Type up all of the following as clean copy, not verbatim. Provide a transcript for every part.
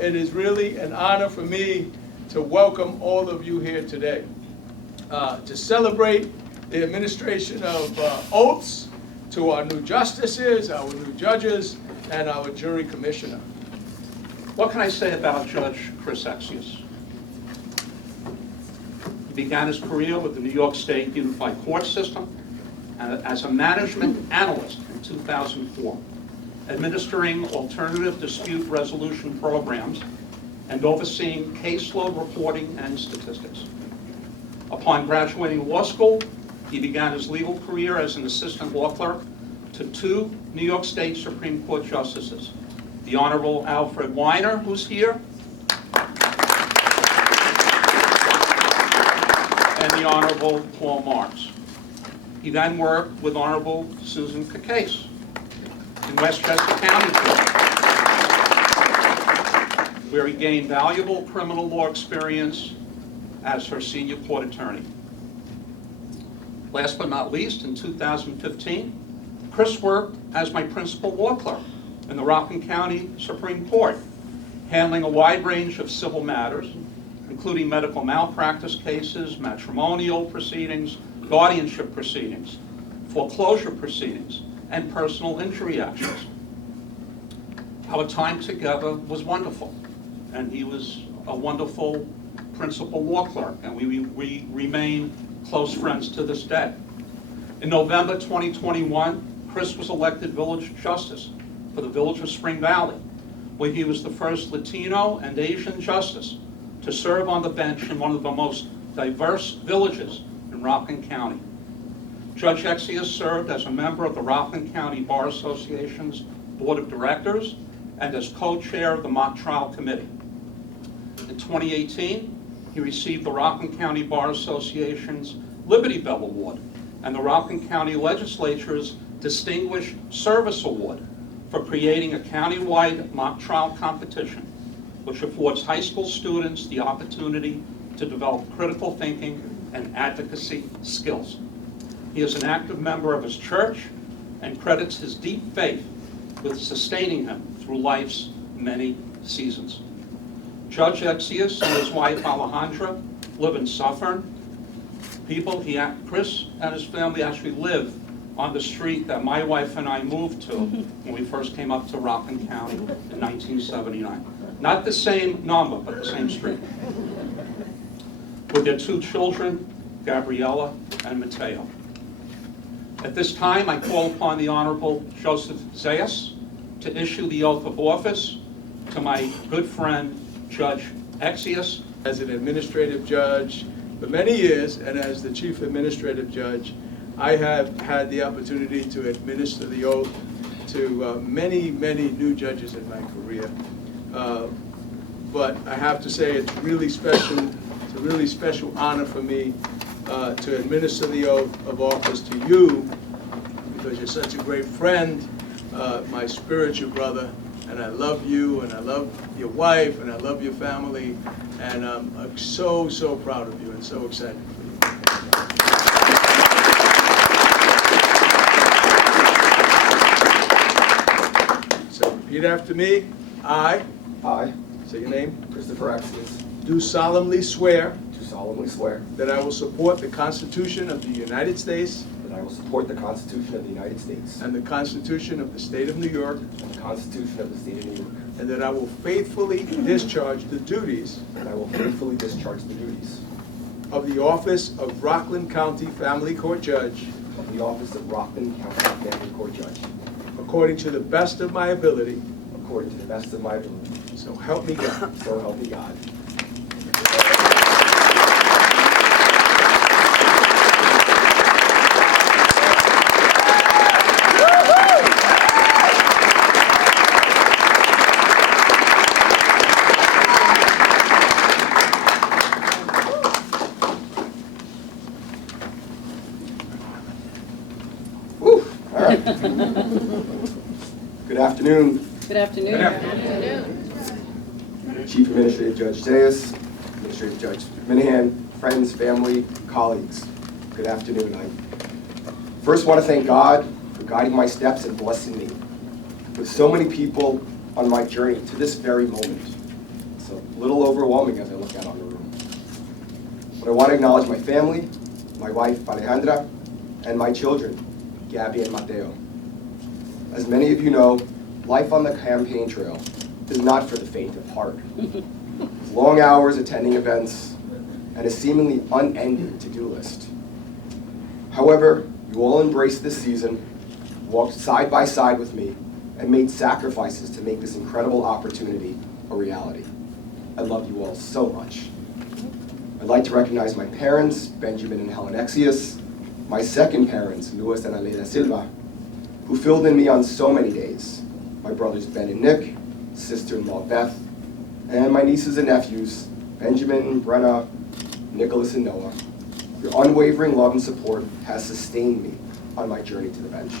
it is really an honor for me to welcome all of you here today to celebrate the administration of oaths to our new justices, our new judges, and our jury commissioner. What can I say about Judge Chris Exias? He began his career with the New York State Unified Court System and as a management analyst in 2004, administering alternative dispute resolution programs and overseeing caseload reporting and statistics. Upon graduating law school, he began his legal career as an assistant law clerk to 2 New York State Supreme Court justices, the Honorable Alfred Weiner, who's here, and the Honorable Paul Marks. He then worked with Honorable Susan Cacase in Westchester County Court, where he gained valuable criminal law experience as her senior court attorney. Last but not least, in 2015, Chris worked as my principal law clerk in the Rockland County Supreme Court, handling a wide range of civil matters, including medical malpractice cases, matrimonial proceedings, guardianship proceedings, foreclosure proceedings, and personal injury actions. Our time together was wonderful, and he was a wonderful principal law clerk, and we remain close friends to this day. In November 2021, Chris was elected village justice for the Village of Spring Valley, where he was the first Latino and Asian justice to serve on the bench in one of the most diverse villages in Rockland County. Judge Exias served as a member of the Rockland County Bar Association's Board of Directors and as co-chair of the Mock Trial Committee. In 2018, he received the Rockland County Bar Association's Liberty Bell Award and the Rockland County Legislature's Distinguished Service Award for creating a countywide mock trial competition, which affords high school students the opportunity to develop critical thinking and advocacy skills. He is an active member of his church and credits his deep faith with sustaining him through life's many seasons. Judge Exias and his wife Alejandra live in Suffern. Chris and his family actually live on the street that my wife and I moved to when we first came up to Rockland County in 1979. Not the same number, but the same street. With their 2 children, Gabriella and Mateo. At this time, I call upon the Honorable Joseph Exias to issue the oath of office to my good friend, Judge Exias. As an administrative judge for many years, and as the chief administrative judge, I have had the opportunity to administer the oath to many new judges in my career. But I have to say it's really special. It's a really special honor for me to administer the oath of office to you, because you're such a great friend, my spiritual brother, and I love you, and I love your wife, and I love your family, and I'm so proud of you and so excited for you. So repeat after me. I, say your name, Christopher Exias, do solemnly swear do solemnly swear that I will support the Constitution of the United States that I will support the Constitution of the United States and the Constitution of the State of New York, and the Constitution of the State of New York, and that I will faithfully discharge the duties and I will faithfully discharge the duties of the office of Rockland County Family Court Judge of the office of Rockland County Family Court Judge according to the best of my ability, according to the best of my ability. so help me God. So help me God. Woo. All right. Good afternoon. Good afternoon. Good afternoon. Chief Administrative Judge Zayas, Administrative Judge Minahan, friends, family, colleagues. Good afternoon. I first want to thank God for guiding my steps and blessing me with so many people on my journey to this very moment. It's a little overwhelming as I look out on the room. But I want to acknowledge my family, my wife Alejandra, and my children, Gabby and Mateo. As many of you know, life on the campaign trail is not for the faint of heart. Long hours attending events and a seemingly unending to-do list. However, you all embraced this season, walked side by side with me, and made sacrifices to make this incredible opportunity a reality. I love you all so much. I'd like to recognize my parents, Benjamin and Helen Exias, my second parents, Luis and Aleida Silva, who filled in me on so many days, my brothers Ben and Nick, sister-in-law Beth, and my nieces and nephews, Benjamin, Brenna, Nicholas, and Noah. Your unwavering love and support has sustained me on my journey to the bench.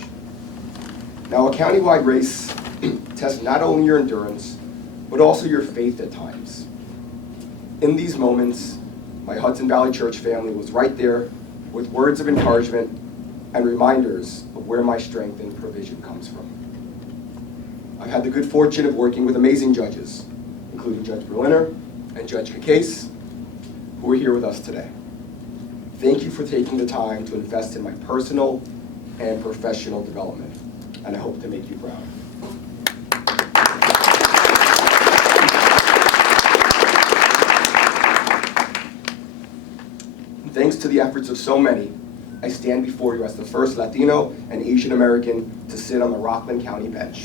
Now, a countywide race tests not only your endurance, but also your faith at times. In these moments, my Hudson Valley Church family was right there with words of encouragement and reminders of where my strength and provision comes from. I've had the good fortune of working with amazing judges, including Judge Berliner and Judge Cacase, who are here with us today. Thank you for taking the time to invest in my personal and professional development, and I hope to make you proud. Thanks to the efforts of so many, I stand before you as the first Latino and Asian American to sit on the Rockland County bench.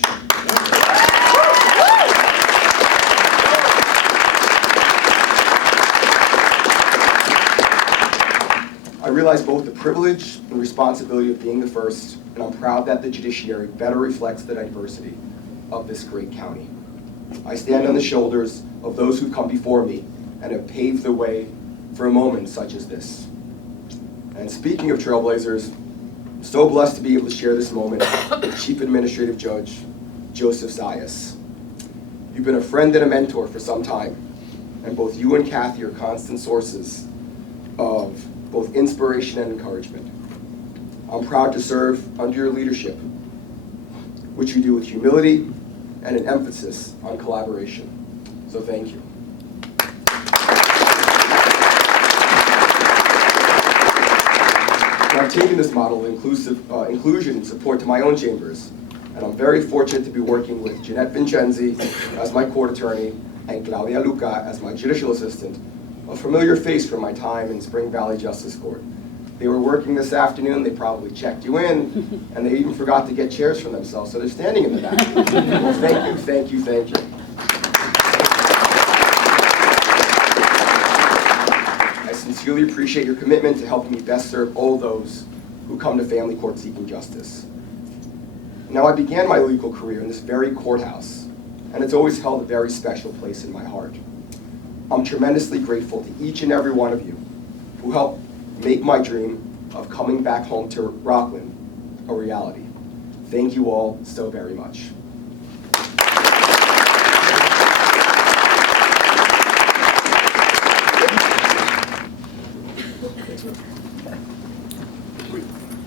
I realize both the privilege and responsibility of being the first, and I'm proud that the judiciary better reflects the diversity of this great county. I stand on the shoulders of those who've come before me and have paved the way for a moment such as this. And speaking of trailblazers, I'm so blessed to be able to share this moment with Chief Administrative Judge Joseph Exias. You've been a friend and a mentor for some time, and both you and Kathy are constant sources of both inspiration and encouragement. I'm proud to serve under your leadership, which you do with humility and an emphasis on collaboration. So thank you. I've taken this model of inclusion and support to my own chambers, and I'm very fortunate to be working with Jeanette Vincenzi as my court attorney and Claudia Luca as my judicial assistant, a familiar face from my time in Spring Valley Justice Court. They were working this afternoon, they probably checked you in, and they even forgot to get chairs for themselves, so they're standing in the back. Well, thank you, thank you, thank you. I sincerely appreciate your commitment to helping me best serve all those who come to family court seeking justice. Now, I began my legal career in this very courthouse, and it's always held a very special place in my heart. I'm tremendously grateful to each and every one of you who helped make my dream of coming back home to Rockland a reality. Thank you all so very much.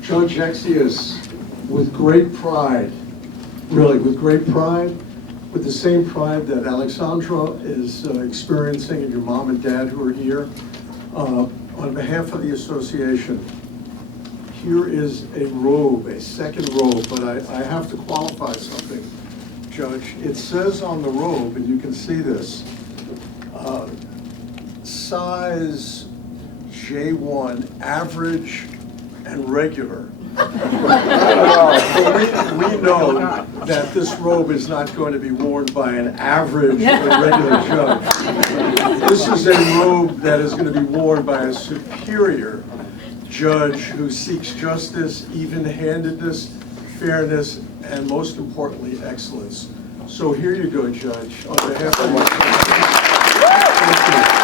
Judge Exias, with great pride, really with great pride, with the same pride that Alexandra is experiencing and your mom and dad who are here, on behalf of the association, here is a robe, a second robe, but I have to qualify something, Judge. It says on the robe, and you can see this, size J1, average and regular. We know that this robe is not going to be worn by an average or regular judge. This is a robe that is going to be worn by a superior judge who seeks justice, even-handedness, fairness, and most importantly, excellence. So here you go, Judge, on behalf of my family. Thank you.